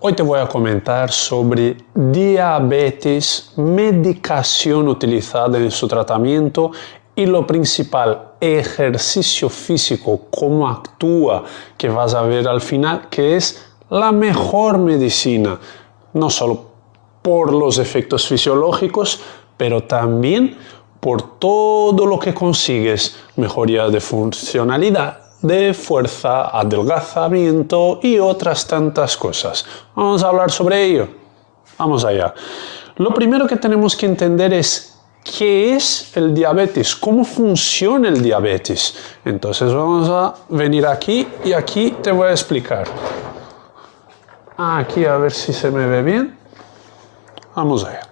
Hoy te voy a comentar sobre diabetes, medicación utilizada en su tratamiento y lo principal, ejercicio físico, cómo actúa, que vas a ver al final, que es la mejor medicina, no solo por los efectos fisiológicos, pero también por todo lo que consigues, mejoría de funcionalidad, de fuerza, adelgazamiento y otras tantas cosas. Vamos a hablar sobre ello. Vamos allá. Lo primero que tenemos que entender es qué es el diabetes, cómo funciona el diabetes. Entonces vamos a venir aquí y aquí te voy a explicar. Aquí a ver si se me ve bien. Vamos allá.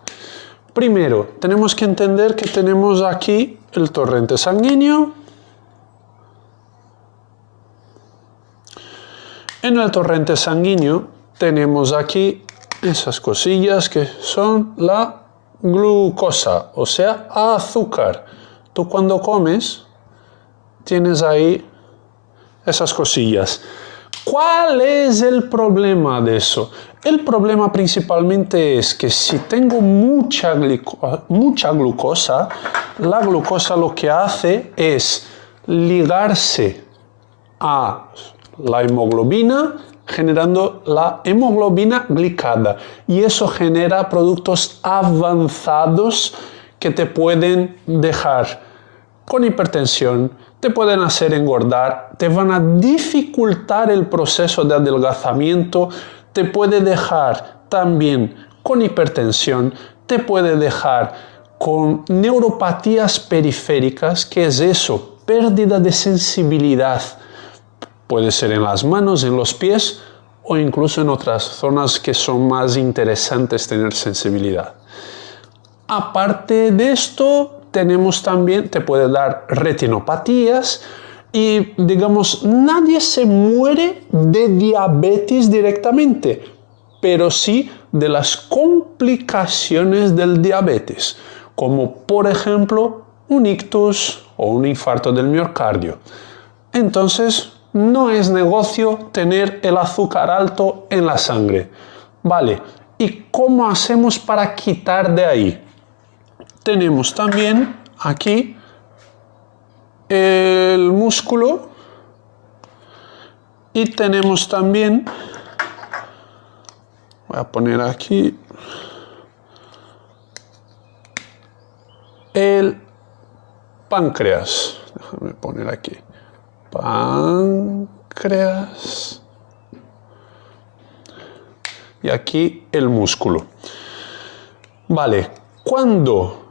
Primero, tenemos que entender que tenemos aquí el torrente sanguíneo. En el torrente sanguíneo tenemos aquí esas cosillas que son la glucosa, o sea, azúcar. Tú cuando comes tienes ahí esas cosillas. ¿Cuál es el problema de eso? El problema principalmente es que si tengo mucha glucosa, la glucosa lo que hace es ligarse a la hemoglobina, generando la hemoglobina glicada. Y eso genera productos avanzados que te pueden dejar con hipertensión, te pueden hacer engordar, te van a dificultar el proceso de adelgazamiento, te puede dejar también con hipertensión, te puede dejar con neuropatías periféricas, que es eso, pérdida de sensibilidad. Puede ser en las manos, en los pies o incluso en otras zonas que son más interesantes tener sensibilidad. Aparte de esto, tenemos también, te puede dar retinopatías y digamos, nadie se muere de diabetes directamente, pero sí de las complicaciones del diabetes, como por ejemplo un ictus o un infarto del miocardio. Entonces, no es negocio tener el azúcar alto en la sangre. Vale, ¿y cómo hacemos para quitar de ahí? Tenemos también aquí el músculo y tenemos también, voy a poner aquí, el páncreas. Déjame poner aquí. Páncreas. Y aquí el músculo. Vale, cuando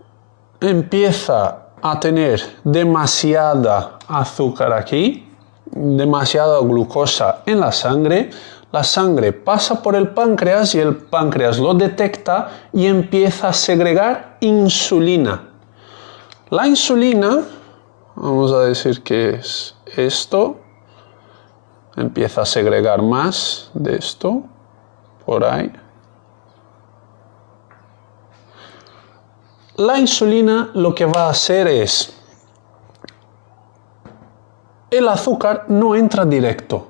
empieza a tener demasiada azúcar aquí, demasiada glucosa en la sangre pasa por el páncreas y el páncreas lo detecta y empieza a segregar insulina. La insulina, vamos a decir que es esto, empieza a segregar más de esto, por ahí. La insulina lo que va a hacer es, el azúcar no entra directo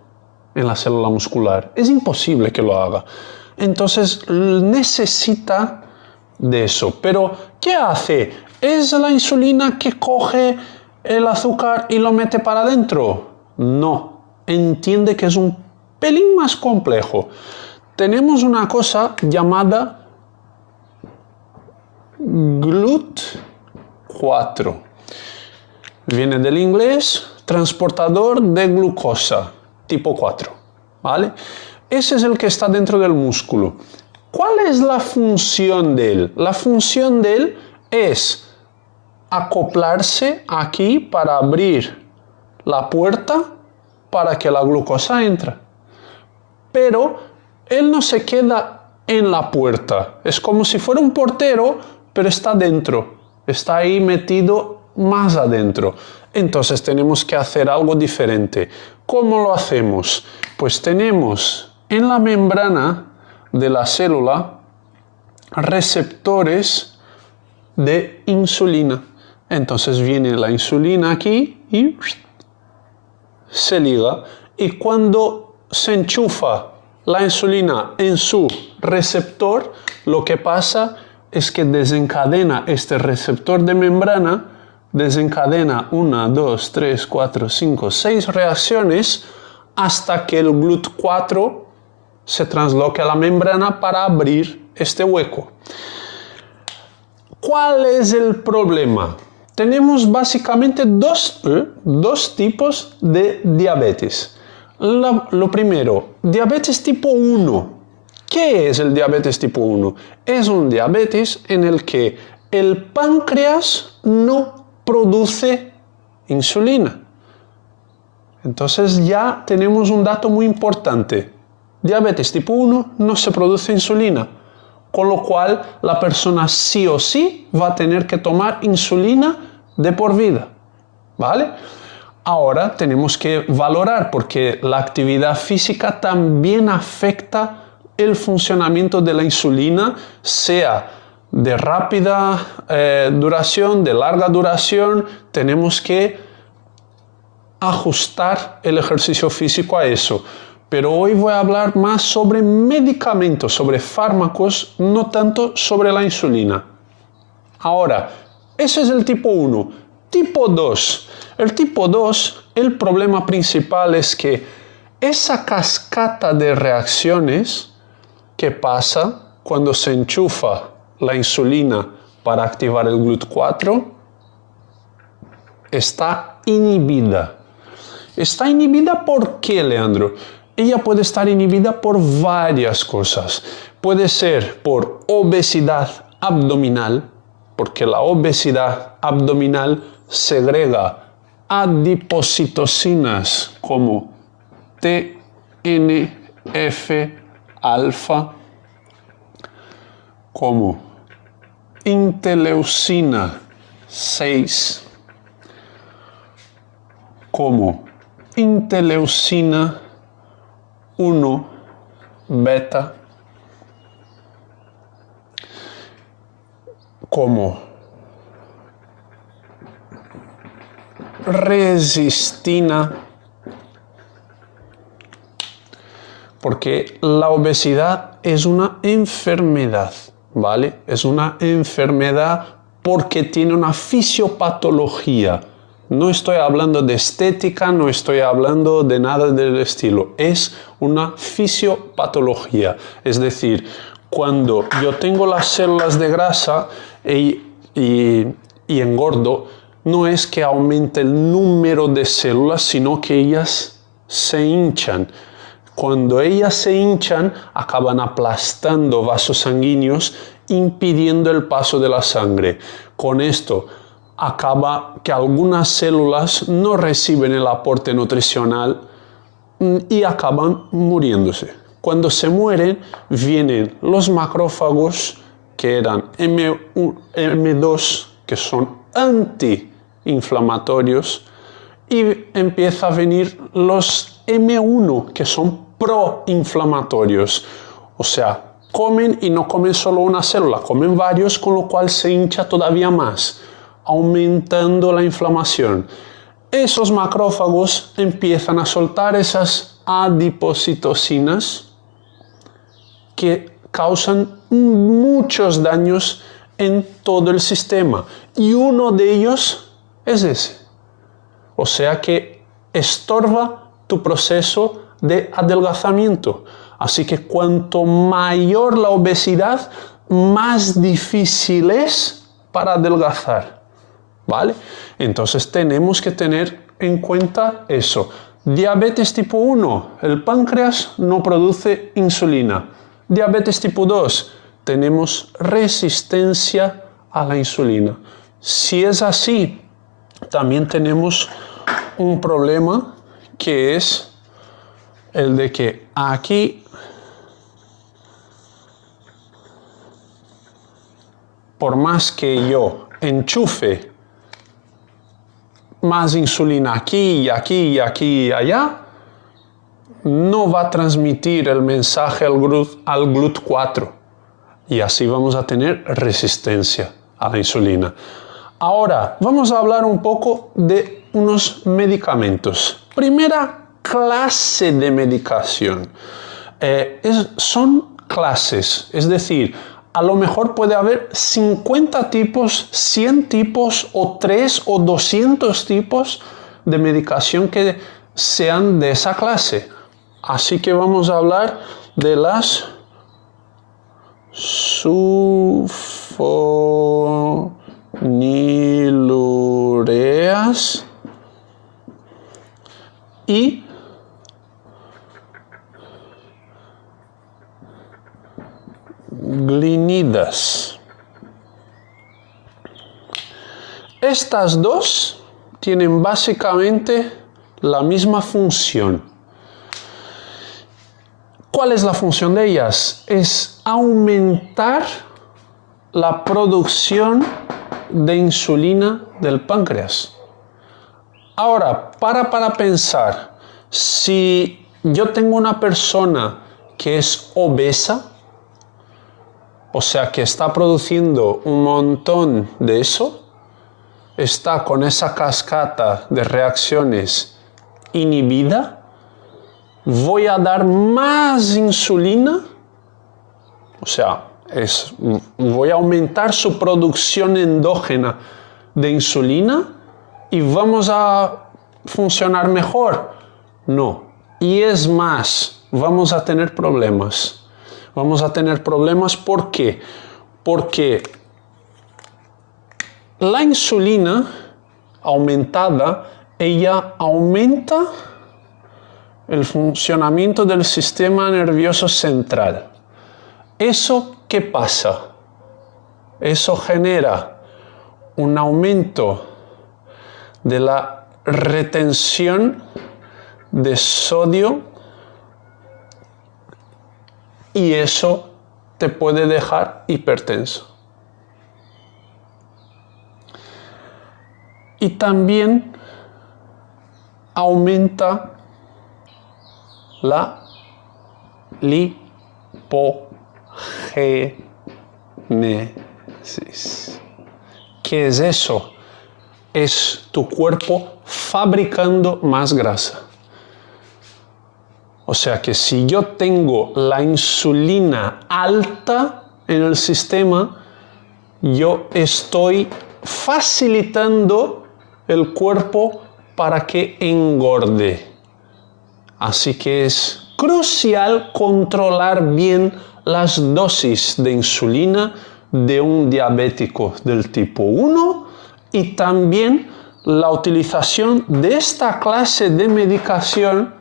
en la célula muscular, es imposible que lo haga. Entonces necesita de eso. Pero, ¿qué hace? ¿Es la insulina que coge el azúcar y lo mete para adentro? No, entiende que es un pelín más complejo. Tenemos una cosa llamada GLUT4. Viene del inglés, transportador de glucosa, tipo 4. ¿Vale? Ese es el que está dentro del músculo. ¿Cuál es la función de él? La función de él es acoplarse aquí para abrir la puerta para que la glucosa entre. Pero él no se queda en la puerta. Es como si fuera un portero, pero está dentro. Está ahí metido más adentro. Entonces tenemos que hacer algo diferente. ¿Cómo lo hacemos? Pues tenemos en la membrana de la célula receptores de insulina. Entonces viene la insulina aquí y se liga. Y cuando se enchufa la insulina en su receptor, lo que pasa es que desencadena este receptor de membrana, desencadena 1, 2, 3, 4, 5, 6 reacciones hasta que el GLUT4 se transloque a la membrana para abrir este hueco. ¿Cuál es el problema? Tenemos básicamente dos tipos de diabetes. Lo primero, diabetes tipo 1. ¿Qué es el diabetes tipo 1? Es un diabetes en el que el páncreas no produce insulina. Entonces ya tenemos un dato muy importante. Diabetes tipo 1 no se produce insulina, con lo cual la persona sí o sí va a tener que tomar insulina de por vida, ¿vale? Ahora tenemos que valorar porque la actividad física también afecta el funcionamiento de la insulina, sea de rápida duración, de larga duración. Tenemos que ajustar el ejercicio físico a eso. Pero hoy voy a hablar más sobre medicamentos, sobre fármacos, no tanto sobre la insulina. Ahora, ese es el tipo 1. Tipo 2. El tipo 2, el problema principal es que esa cascada de reacciones que pasa cuando se enchufa la insulina para activar el GLUT4 está inhibida. ¿Está inhibida por qué, Leandro? Ella puede estar inhibida por varias cosas. Puede ser por obesidad abdominal, porque la obesidad abdominal segrega adipocitocinas como TNF-alfa, como interleucina 6, como interleucina 1 beta, como resistina, porque la obesidad es una enfermedad, ¿vale? Es una enfermedad porque tiene una fisiopatología. No estoy hablando de estética, no estoy hablando de nada del estilo. Es una fisiopatología. Es decir, cuando yo tengo las células de grasa y engordo, no es que aumente el número de células, sino que ellas se hinchan. Cuando ellas se hinchan, acaban aplastando vasos sanguíneos, impidiendo el paso de la sangre. Con esto, acaba que algunas células no reciben el aporte nutricional y acaban muriéndose. Cuando se mueren, vienen los macrófagos, que eran M2, que son antiinflamatorios, y empieza a venir los M1, que son proinflamatorios. O sea, comen y no comen solo una célula, comen varios, con lo cual se hincha todavía más, aumentando la inflamación. Esos macrófagos empiezan a soltar esas adipocitocinas que causan muchos daños en todo el sistema. Y uno de ellos es ese. O sea que estorba tu proceso de adelgazamiento. Así que cuanto mayor la obesidad, más difícil es para adelgazar. ¿Vale? Entonces tenemos que tener en cuenta eso. Diabetes tipo 1, el páncreas no produce insulina. Diabetes tipo 2, tenemos resistencia a la insulina. Si es así, también tenemos un problema que es el de que aquí por más que yo enchufe más insulina aquí y aquí y aquí y allá, no va a transmitir el mensaje al GLUT4 y así vamos a tener resistencia a la insulina. Ahora vamos a hablar un poco de unos medicamentos. Primera clase de medicación. son clases, es decir, a lo mejor puede haber 50 tipos, 100 tipos o 3 o 200 tipos de medicación que sean de esa clase. Así que vamos a hablar de las sulfonilureas y glinidas. Estas dos tienen básicamente la misma función. ¿Cuál es la función de ellas? Es aumentar la producción de insulina del páncreas. Ahora, para pensar, si yo tengo una persona que es obesa, o sea que está produciendo un montón de eso, está con esa cascada de reacciones inhibida, voy a dar más insulina, o sea, voy a aumentar su producción endógena de insulina y vamos a funcionar mejor. No, y es más, vamos a tener problemas. Vamos a tener problemas, ¿por qué? Porque la insulina aumentada, ella aumenta el funcionamiento del sistema nervioso central. ¿Eso qué pasa? Eso genera un aumento de la retención de sodio y eso te puede dejar hipertenso. Y también aumenta la lipogénesis. ¿Qué es eso? Es tu cuerpo fabricando más grasa. O sea que si yo tengo la insulina alta en el sistema, yo estoy facilitando el cuerpo para que engorde. Así que es crucial controlar bien las dosis de insulina de un diabético del tipo 1 y también la utilización de esta clase de medicación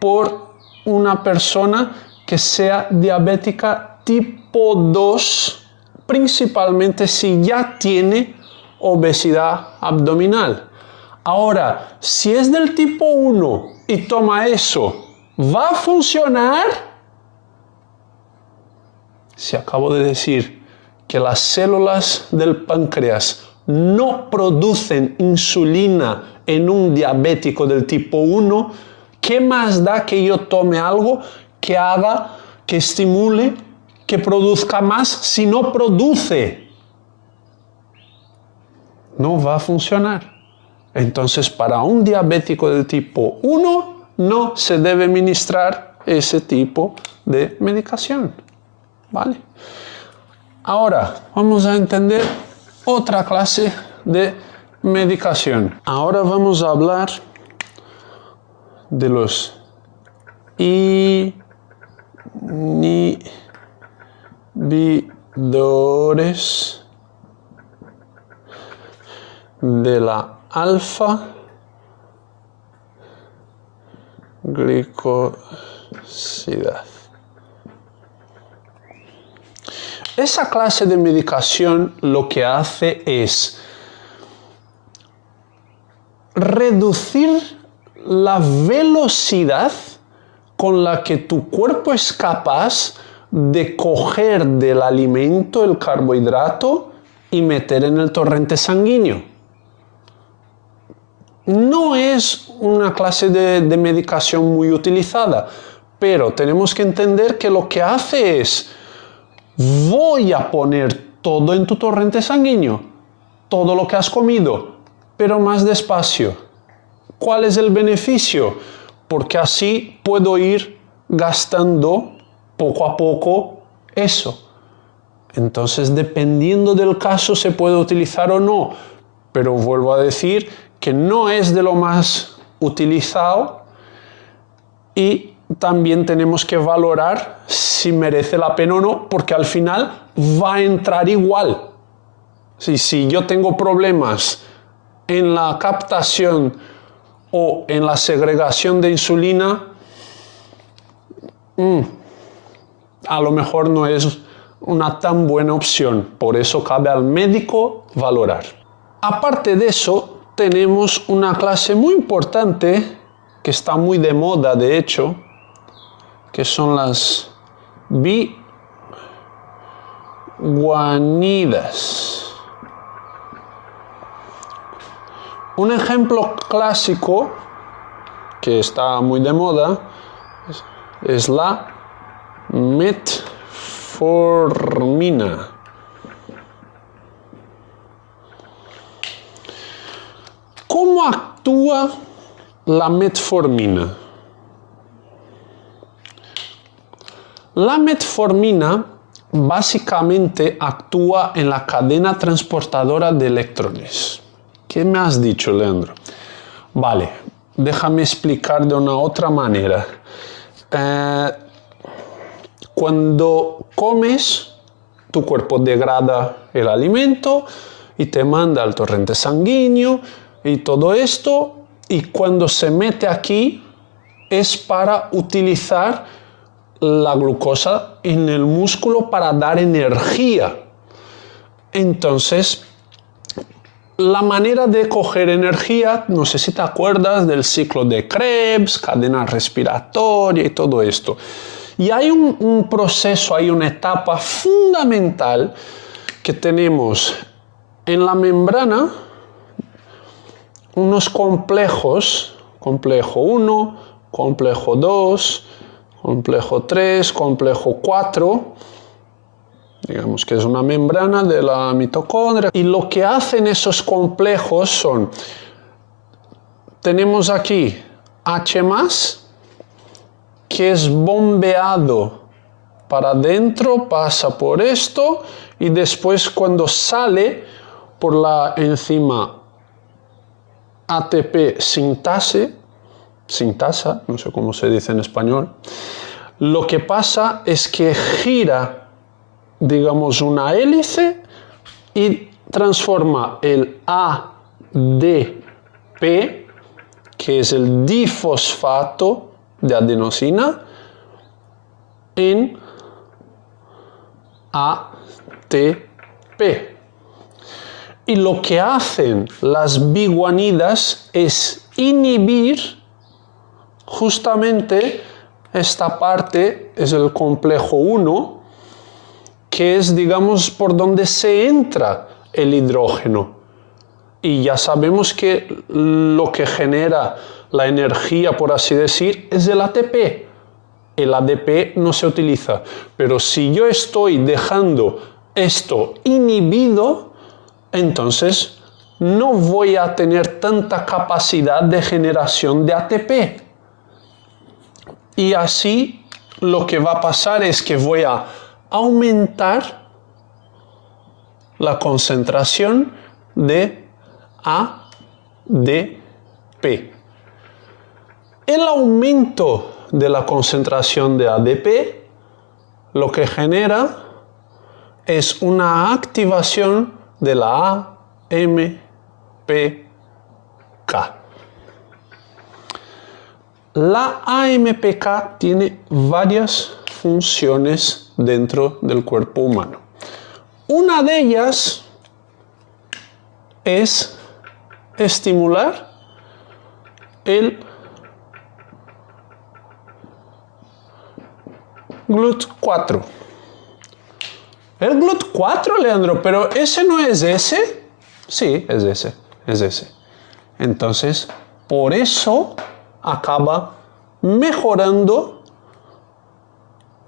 por una persona que sea diabética tipo 2, principalmente si ya tiene obesidad abdominal. Ahora, si es del tipo 1 y toma eso, ¿va a funcionar? Si acabo de decir que las células del páncreas no producen insulina en un diabético del tipo 1, ¿qué más da que yo tome algo que haga, que estimule, que produzca más si no produce? No va a funcionar. Entonces, para un diabético del tipo 1, no se debe ministrar ese tipo de medicación. ¿Vale? Ahora, vamos a entender otra clase de medicación. Ahora vamos a hablar de los inhibidores de la alfa-glicosidad. Esa clase de medicación lo que hace es reducir la velocidad con la que tu cuerpo es capaz de coger del alimento el carbohidrato y meter en el torrente sanguíneo. No es una clase de medicación muy utilizada, pero tenemos que entender que lo que hace es: voy a poner todo en tu torrente sanguíneo, todo lo que has comido, pero más despacio. ¿Cuál es el beneficio? Porque así puedo ir gastando poco a poco eso. Entonces, dependiendo del caso, se puede utilizar o no. Pero vuelvo a decir que no es de lo más utilizado y también tenemos que valorar si merece la pena o no, porque al final va a entrar igual. Si yo tengo problemas en la captación o en la segregación de insulina, a lo mejor no es una tan buena opción. Por eso cabe al médico valorar. Aparte de eso, tenemos una clase muy importante que está muy de moda, de hecho, que son las biguanidas. Un ejemplo clásico que está muy de moda es la metformina. ¿Cómo actúa la metformina? La metformina básicamente actúa en la cadena transportadora de electrones. ¿Qué me has dicho, Leandro? Vale, déjame explicar de una otra manera. Cuando comes, tu cuerpo degrada el alimento y te manda al torrente sanguíneo y todo esto, y cuando se mete aquí es para utilizar la glucosa en el músculo para dar energía. Entonces, la manera de coger energía, no sé si te acuerdas del ciclo de Krebs, cadena respiratoria y todo esto. Y hay un proceso, hay una etapa fundamental que tenemos en la membrana, unos complejos, complejo 1, complejo 2, complejo 3, complejo 4, digamos que es una membrana de la mitocondria. Y lo que hacen esos complejos son, tenemos aquí H+, que es bombeado para adentro, pasa por esto, y después cuando sale por la enzima ATP sintasa, no sé cómo se dice en español, lo que pasa es que gira, digamos, una hélice y transforma el ADP, que es el difosfato de adenosina, en ATP. Y lo que hacen las biguanidas es inhibir justamente esta parte, es el complejo 1, que es, digamos, por donde se entra el hidrógeno. Y ya sabemos que lo que genera la energía, por así decir, es el ATP. El ADP no se utiliza. Pero si yo estoy dejando esto inhibido, entonces no voy a tener tanta capacidad de generación de ATP. Y así lo que va a pasar es que voy a aumentar la concentración de ADP. El aumento de la concentración de ADP lo que genera es una activación de la AMPK. La AMPK tiene varias funciones dentro del cuerpo humano. Una de ellas es estimular el GLUT4. ¿El GLUT4, Leandro? ¿Pero ese no es ese? Sí, es ese, es ese. Entonces, por eso acaba mejorando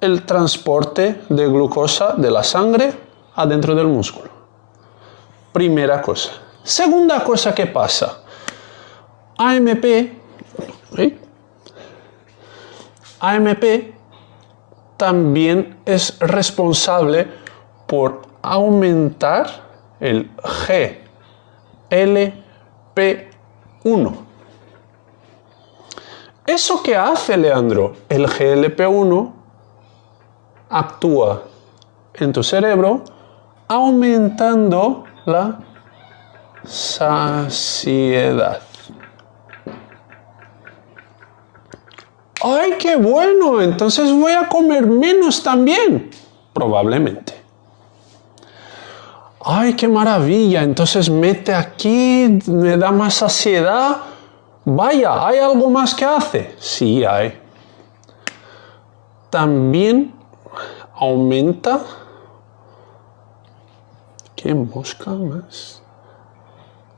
el transporte de glucosa de la sangre adentro del músculo. Primera cosa. Segunda cosa que pasa. AMP, ¿sí? AMP también es responsable por aumentar el GLP-1. ¿Eso qué hace, Leandro? El GLP-1 actúa en tu cerebro aumentando la saciedad. ¡Ay, qué bueno! Entonces voy a comer menos también. Probablemente. ¡Ay, qué maravilla! Entonces mete aquí, me da más saciedad. Vaya, ¿hay algo más que hace? Sí, hay. También aumenta. ¿Qué mosca más?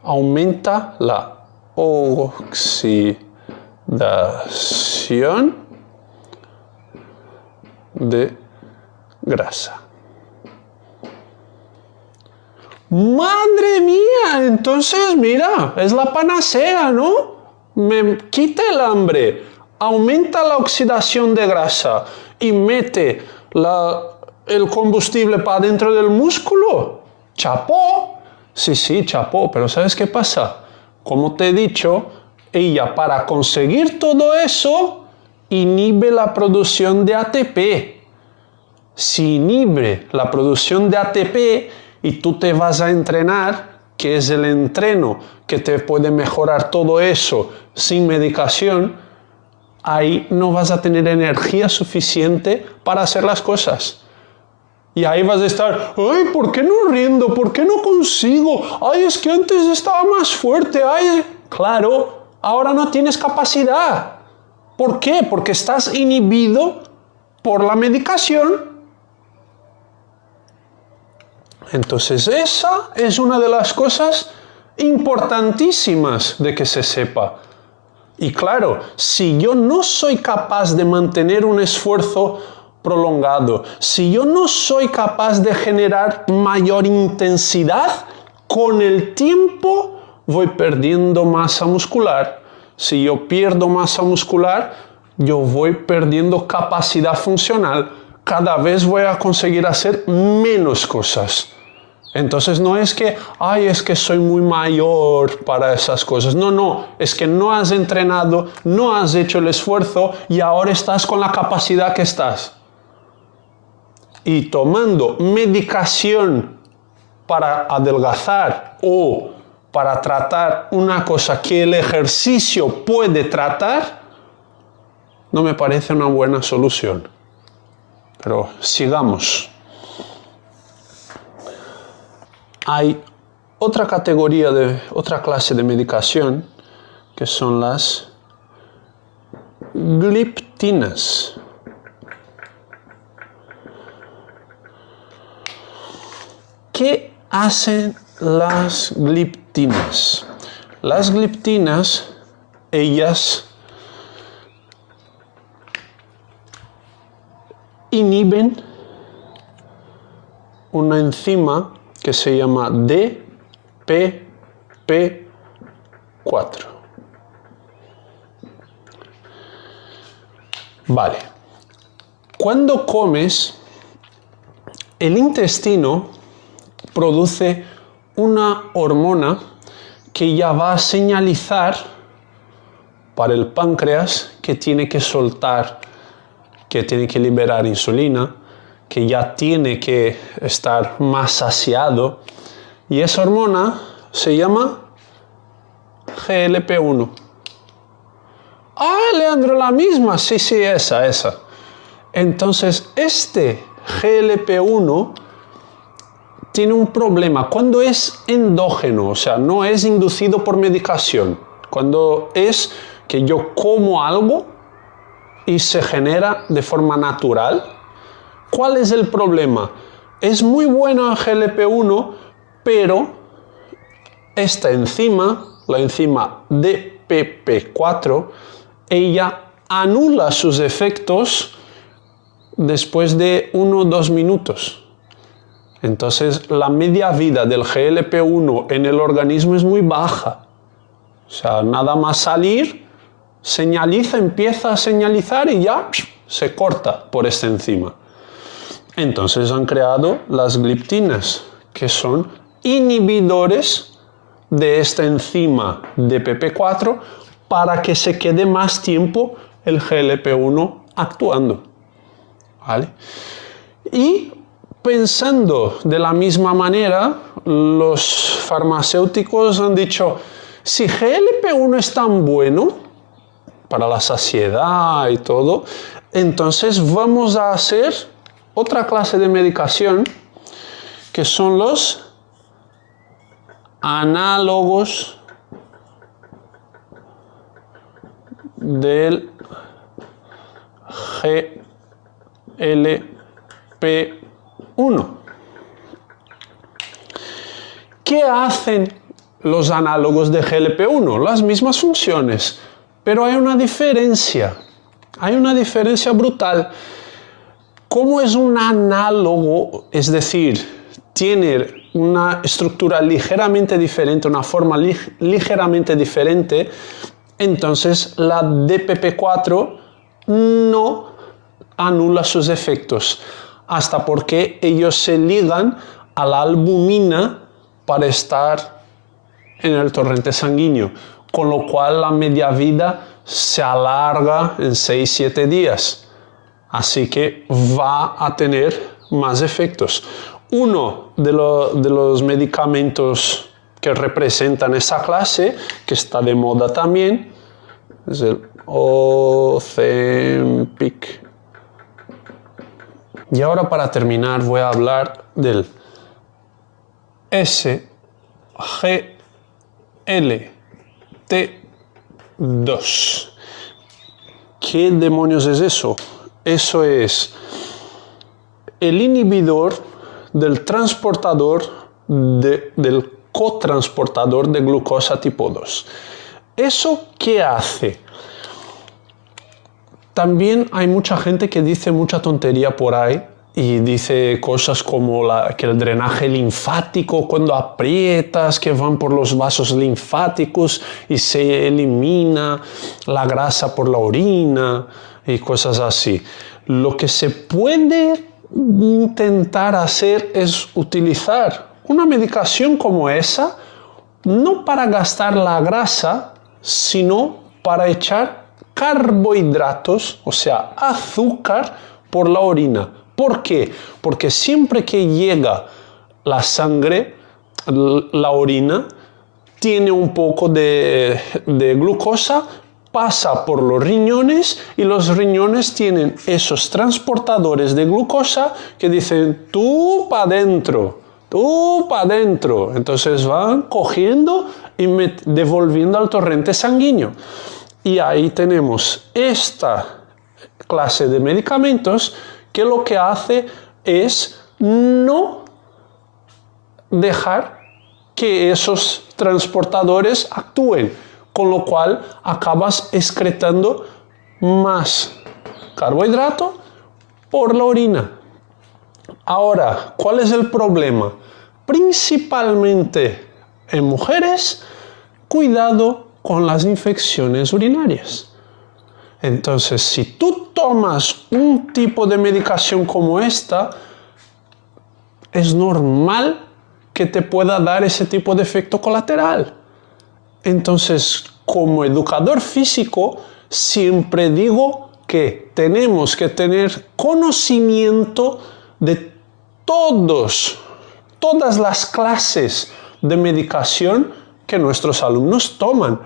Aumenta la oxidación de grasa. ¡Madre mía! Entonces, mira, es la panacea, ¿no? Me quita el hambre, aumenta la oxidación de grasa y mete el combustible para dentro del músculo. ¡Chapó! Sí, chapó, pero ¿sabes qué pasa? Como te he dicho, ella para conseguir todo eso inhibe la producción de ATP. Si inhibe la producción de ATP y tú te vas a entrenar, que es el entreno que te puede mejorar todo eso sin medicación, ahí no vas a tener energía suficiente para hacer las cosas. Y ahí vas a estar, ay, ¿por qué no rindo? ¿Por qué no consigo? Ay, es que antes estaba más fuerte. Ay, claro, ahora no tienes capacidad. ¿Por qué? Porque estás inhibido por la medicación. Entonces esa es una de las cosas importantísimas de que se sepa. Y claro, si yo no soy capaz de mantener un esfuerzo prolongado, si yo no soy capaz de generar mayor intensidad, con el tiempo voy perdiendo masa muscular. Si yo pierdo masa muscular, yo voy perdiendo capacidad funcional. Cada vez voy a conseguir hacer menos cosas. Entonces no es que, ay, es que soy muy mayor para esas cosas. No, es que no has entrenado, no has hecho el esfuerzo y ahora estás con la capacidad que estás. Y tomando medicación para adelgazar o para tratar una cosa que el ejercicio puede tratar, no me parece una buena solución. Pero sigamos. Hay otra categoría otra clase de medicación que son las gliptinas. ¿Qué hacen las gliptinas? Las gliptinas, ellas inhiben una enzima que se llama DPP4. Vale. Cuando comes, el intestino produce una hormona que ya va a señalizar para el páncreas que tiene que soltar, que tiene que liberar insulina, que ya tiene que estar más saciado. Y esa hormona se llama GLP-1. Ah, Leandro, la misma. Sí, esa. Entonces, este GLP-1 tiene un problema. Cuando es endógeno, o sea, no es inducido por medicación. Cuando es que yo como algo y se genera de forma natural. ¿Cuál es el problema? Es muy bueno el GLP-1, pero esta enzima, la enzima DPP4, ella anula sus efectos después de 1 o 2 minutos. Entonces, la media vida del GLP-1 en el organismo es muy baja. O sea, nada más salir, señaliza, empieza a señalizar y ya se corta por esta enzima. Entonces han creado las gliptinas, que son inhibidores de esta enzima de PP4 para que se quede más tiempo el GLP-1 actuando. ¿Vale? Y pensando de la misma manera, los farmacéuticos han dicho, si GLP-1 es tan bueno para la saciedad y todo, entonces vamos a hacer otra clase de medicación que son los análogos del GLP-1. ¿Qué hacen los análogos de GLP-1? Las mismas funciones, pero hay una diferencia brutal. ¿Cómo es un análogo? Es decir, tiene una estructura ligeramente diferente, una forma ligeramente diferente, entonces la DPP4 no anula sus efectos, hasta porque ellos se ligan a la albumina para estar en el torrente sanguíneo, con lo cual la media vida se alarga en 6-7 días. Así que va a tener más efectos. Uno de los medicamentos que representan esa clase, que está de moda también, es el Ozempic. Y ahora para terminar voy a hablar del SGLT2. ¿Qué demonios es eso? Eso es el inhibidor del transportador del cotransportador de glucosa tipo 2. ¿Eso qué hace? También hay mucha gente que dice mucha tontería por ahí y dice cosas como que el drenaje linfático, cuando aprietas, que van por los vasos linfáticos y se elimina la grasa por la orina y cosas así. Lo que se puede intentar hacer es utilizar una medicación como esa, no para gastar la grasa, sino para echar carbohidratos, o sea, azúcar por la orina. ¿Por qué? Porque siempre que llega la sangre, la orina, tiene un poco de glucosa, pasa por los riñones y los riñones tienen esos transportadores de glucosa que dicen tú para adentro, tú para adentro. Entonces van cogiendo y devolviendo al torrente sanguíneo. Y ahí tenemos esta clase de medicamentos que lo que hace es no dejar que esos transportadores actúen, con lo cual acabas excretando más carbohidrato por la orina. Ahora, ¿cuál es el problema? Principalmente en mujeres, cuidado con las infecciones urinarias. Entonces, si tú tomas un tipo de medicación como esta, es normal que te pueda dar ese tipo de efecto colateral. Entonces, como educador físico, siempre digo que tenemos que tener conocimiento de todas las clases de medicación que nuestros alumnos toman,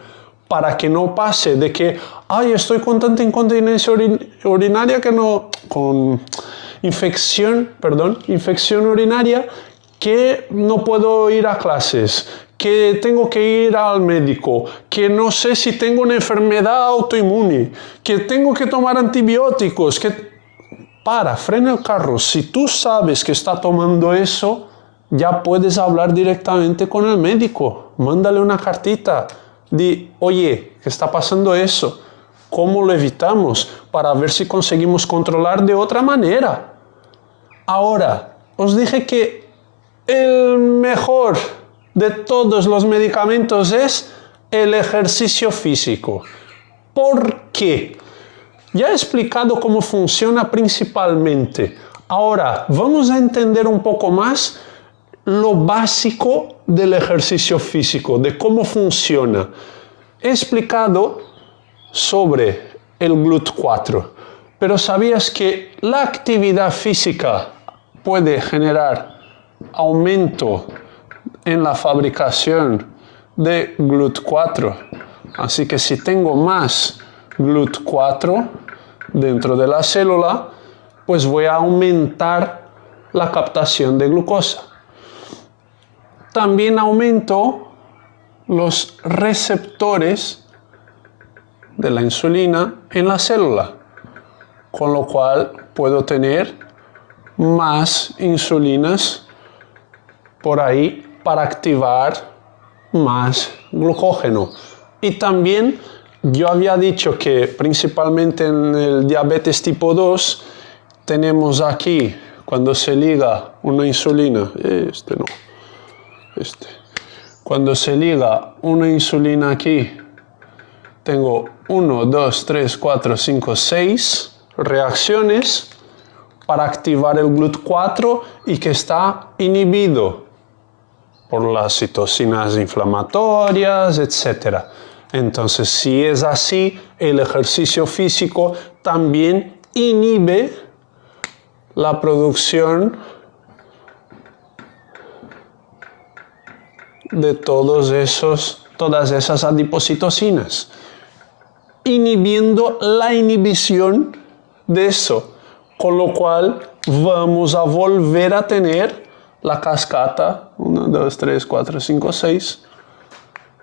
para que no pase de que, ay, estoy con tanta incontinencia urinaria que no, con infección urinaria, que no puedo ir a clases, que tengo que ir al médico, que no sé si tengo una enfermedad autoinmune, que tengo que tomar antibióticos, frena el carro. Si tú sabes que está tomando eso, ya puedes hablar directamente con el médico. Mándale una cartita. Di, oye, ¿qué está pasando eso? ¿Cómo lo evitamos? Para ver si conseguimos controlar de otra manera. Ahora, os dije que el mejor de todos los medicamentos es el ejercicio físico. ¿Por qué? Ya he explicado cómo funciona principalmente. Ahora vamos a entender un poco más lo básico del ejercicio físico, de cómo funciona. He explicado sobre el GLUT4, pero ¿sabías que la actividad física puede generar aumento en la fabricación de GLUT4? Así que si tengo más GLUT4 dentro de la célula, pues voy a aumentar la captación de glucosa. También aumento los receptores de la insulina en la célula, con lo cual puedo tener más insulinas por ahí para activar más glucógeno. Y también yo había dicho que principalmente en el diabetes tipo 2 tenemos aquí, cuando se liga una insulina, cuando se liga una insulina aquí, tengo 1, 2, 3, 4, 5, 6 reacciones para activar el GLUT4 y que está inhibido por las citocinas inflamatorias, etc. Entonces, si es así, el ejercicio físico también inhibe la producción de todas esas adipocitocinas, inhibiendo la inhibición de eso, con lo cual vamos a volver a tener la cascada 1, 2, 3, 4, 5, 6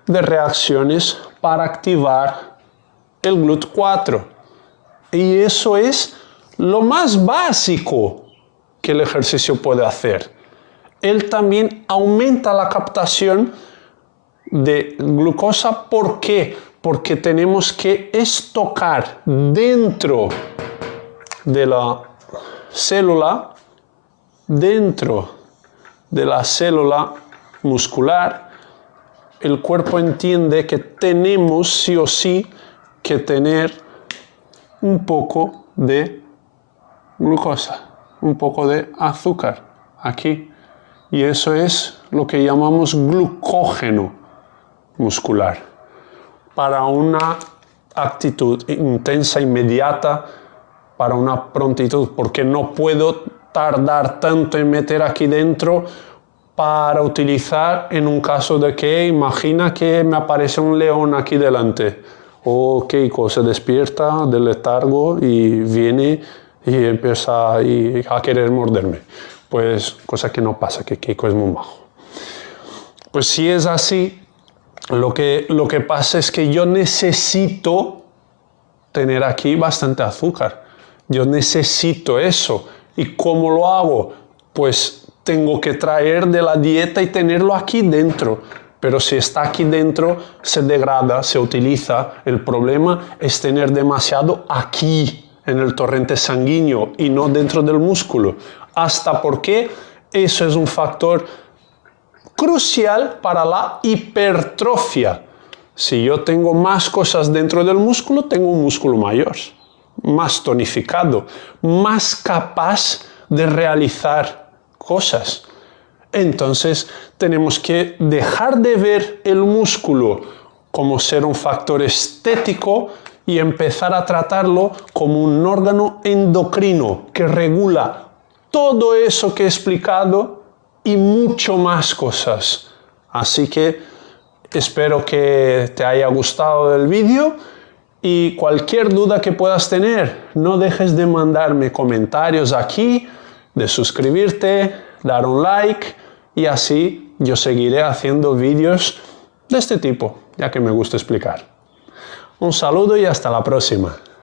de reacciones para activar el GLUT4. Y eso es lo más básico que el ejercicio puede hacer. Él también aumenta la captación de glucosa. ¿Por qué? Porque tenemos que estocar dentro de la célula, muscular. El cuerpo entiende que tenemos sí o sí que tener un poco de glucosa, un poco de azúcar aquí. Y eso es lo que llamamos glucógeno muscular. Para una actitud intensa, inmediata, para una prontitud, porque no puedo tardar tanto en meter aquí dentro para utilizar en un caso de que imagina que me aparece un león aquí delante o Keiko se despierta del letargo y viene y empieza a querer morderme. Pues cosa que no pasa, que Keiko es muy majo. Pues si es así, lo que pasa es que yo necesito tener aquí bastante azúcar. Yo necesito eso. ¿Y cómo lo hago? Pues tengo que traer de la dieta y tenerlo aquí dentro. Pero si está aquí dentro, se degrada, se utiliza. El problema es tener demasiado aquí, en el torrente sanguíneo, y no dentro del músculo. ¿Hasta porque eso es un factor crucial para la hipertrofia? Si yo tengo más cosas dentro del músculo, tengo un músculo mayor, más tonificado, más capaz de realizar cosas. Entonces tenemos que dejar de ver el músculo como ser un factor estético y empezar a tratarlo como un órgano endocrino que regula todo eso que he explicado y mucho más cosas. Así que espero que te haya gustado el vídeo y cualquier duda que puedas tener, no dejes de mandarme comentarios aquí, de suscribirte, dar un like y así yo seguiré haciendo vídeos de este tipo, ya que me gusta explicar. Un saludo y hasta la próxima.